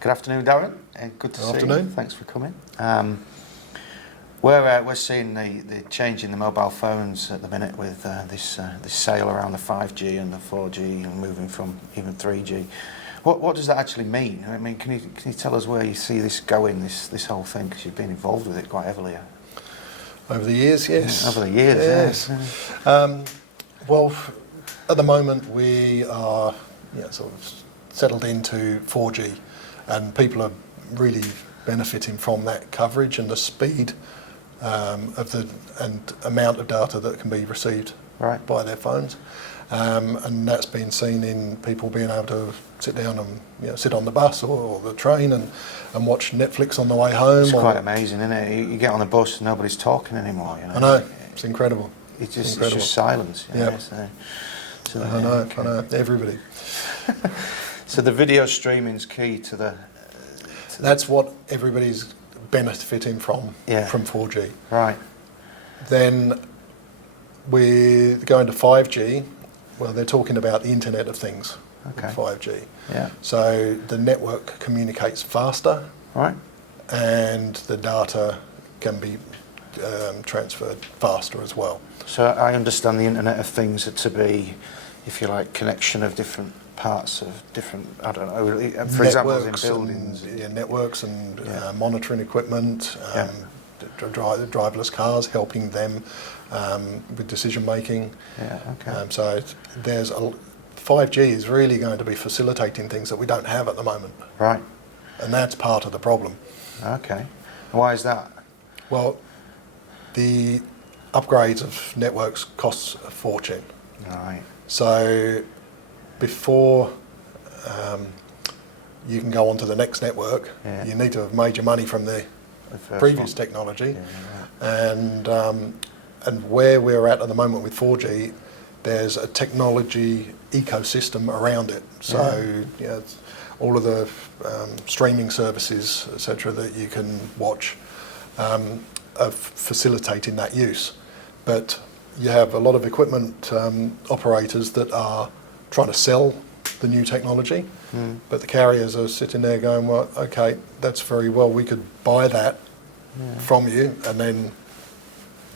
Good afternoon, Darren. Good to see you. Thanks for coming. We're seeing the change in the mobile phones at the minute with this sale around the 5G and the 4G and moving from even 3G. What does that actually mean? I mean, can you tell us where you see this going, this whole thing, because you've been involved with it quite heavily? Over the years, yes. Yeah, over the years, yes. Well, at the moment we are sort of settled into 4G, and people are really benefiting from that coverage and the speed of the amount of data that can be received by their phones, and that's been seen in people being able to sit down and sit on the bus or the train and watch Netflix on the way home. It's quite amazing, isn't it? You get on a bus and nobody's talking anymore. I know, it's incredible. It's just silence. Yeah. I know, everybody. So the video streaming's key to the. That's what everybody's benefiting from 4G. Right. Then we're going to 5G. Well, they're talking about the Internet of Things with 5G. Yeah. So the network communicates faster. Right. And the data can be transferred faster as well. So I understand the Internet of Things to be, if you like, connection of different parts of different, I don't know, for example, in buildings. Networks and monitoring equipment, driverless cars, helping them with decision making. Yeah, okay. So 5G is really going to be facilitating things that we don't have at the moment. Right. And that's part of the problem. Okay. Why is that? Well, the upgrades of networks costs a fortune. Right. So before you can go on to the next network, you need to have made your money from the previous technology. And where we're at the moment with 4G, there's a technology ecosystem around it. So it's all of the streaming services, etc., that you can watch are facilitating that use. But you have a lot of equipment operators that are trying to sell the new technology, but the carriers are sitting there going, well, okay, that's very well, we could buy that from you and then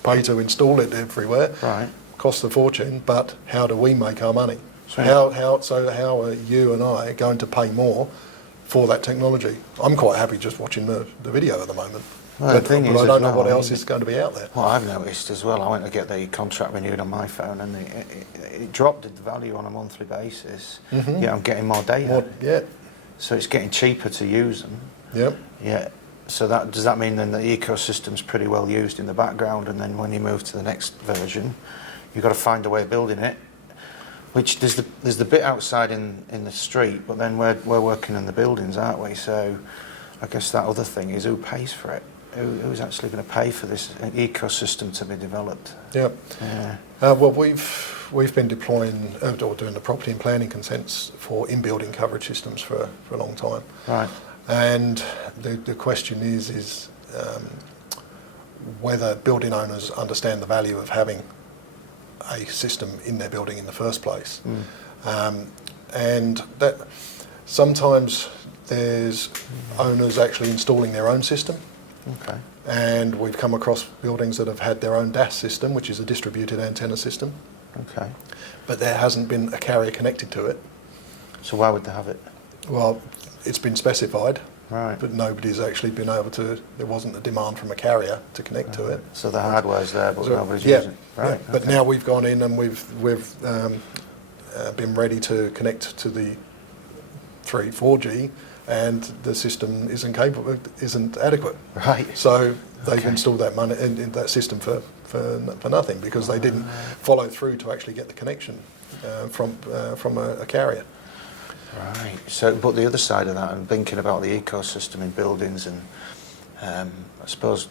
pay to install it everywhere. Right. Costs a fortune, but how do we make our money? So how are you and I going to pay more for that technology? I'm quite happy just watching the video at the moment. Well, but I don't know what else is going to be out there. Well, I've noticed as well, I went to get the contract renewed on my phone and it dropped the value on a monthly basis. Yeah, I'm getting more data. So it's getting cheaper to use them. Yep. Yeah. So does that mean then the ecosystem's pretty well used in the background, and then when you move to the next version, you've got to find a way of building it? Which there's the bit outside in the street, but then we're working in the buildings, aren't we? So I guess that other thing is who pays for it? Who's actually going to pay for this ecosystem to be developed? Yep. Yeah. Well, we've been deploying or doing the property and planning consents for in-building coverage systems for a long time. Right. And the question is whether building owners understand the value of having a system in their building in the first place. And that sometimes there's owners actually installing their own system. Okay. And we've come across buildings that have had their own DAS system, which is a distributed antenna system. Okay. But there hasn't been a carrier connected to it. So why would they have it? Well, it's been specified, right, but nobody's actually been able to, there wasn't a demand from a carrier to connect to it. So the hardware's there, but nobody's using it. Right. Yeah. But now we've gone in and we've been ready to connect to the 4G, and the system isn't adequate. Right. So they've installed that money in that system for nothing, because they didn't follow through to actually get the connection from a carrier. Right. So, but the other side of that, I'm thinking about the ecosystem in buildings, and I suppose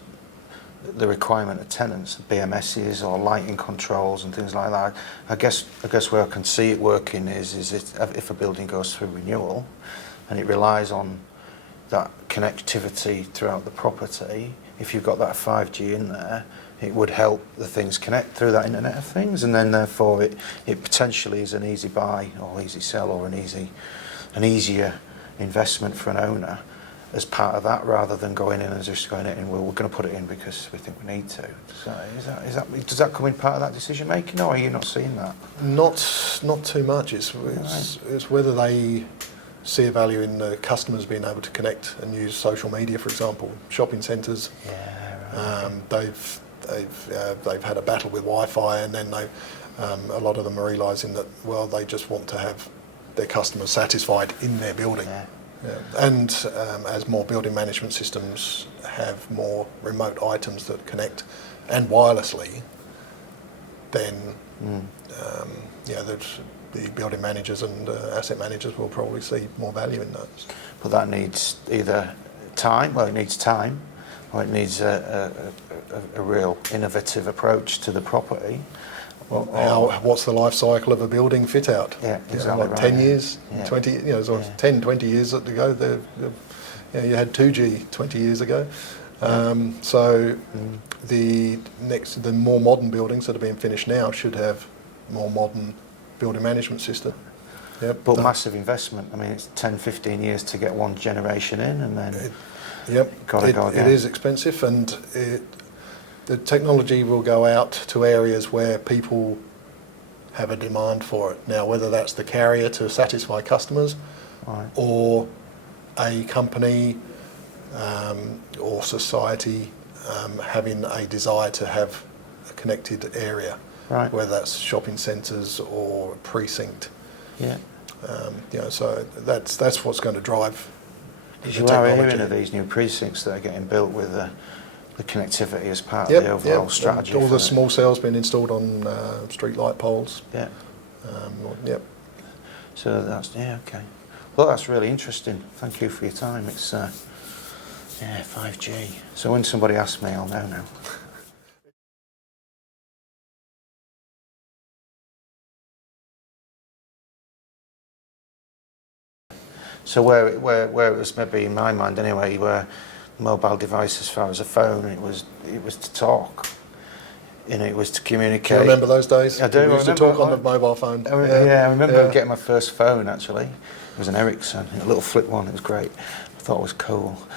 the requirement of tenants, BMSs or lighting controls and things like that. I guess where I can see it working is if a building goes through renewal, and it relies on that connectivity throughout the property. If you've got that 5G in there, it would help the things connect through that Internet of Things, and then therefore it potentially is an easy buy or easy sell or an easier investment for an owner as part of that, rather than going in and just going in, well, we're going to put it in because we think we need to. Does that come in part of that decision making, or are you not seeing that? Not too much. It's whether they see a value in the customers being able to connect and use social media, for example. Shopping centres, they've had a battle with Wi-Fi, and then a lot of them are realising that, well, they just want to have their customers satisfied in their building. Yeah. Yeah. And as more building management systems have more remote items that connect and wirelessly, then the building managers and asset managers will probably see more value in those. But that needs either time, well, it needs time, or it needs a real innovative approach to the property. What's the life cycle of a building fit out? Yeah, exactly. Like 10 years, Yeah. 20, 10, 20 years ago. You had 2G 20 years ago. The more modern buildings that are being finished now should have more modern building management system. Yep. But massive investment. I mean, it's 10, 15 years to get one generation in, and then got to go again. It is expensive, and the technology will go out to areas where people have a demand for it. Now, whether that's the carrier to satisfy customers, Right. or a company or society having a desire to have a connected area, Right. whether that's shopping centres or a precinct. Yeah. So that's what's going to drive the Because you are technology. hearing of these new precincts that are getting built with the connectivity as part of the overall strategy. All the small cells being installed on street light poles. Yeah. Yep. So okay. Well, that's really interesting. Thank you for your time. It's 5G. So when somebody asks me, I'll know now. So where it was maybe in my mind anyway, where mobile device as far as a phone, it was to talk. It was to communicate. Do you remember those days? I do. We used to talk on the mobile phone. I remember getting my first phone actually. It was an Ericsson, a little flip one. It was great. I thought it was cool.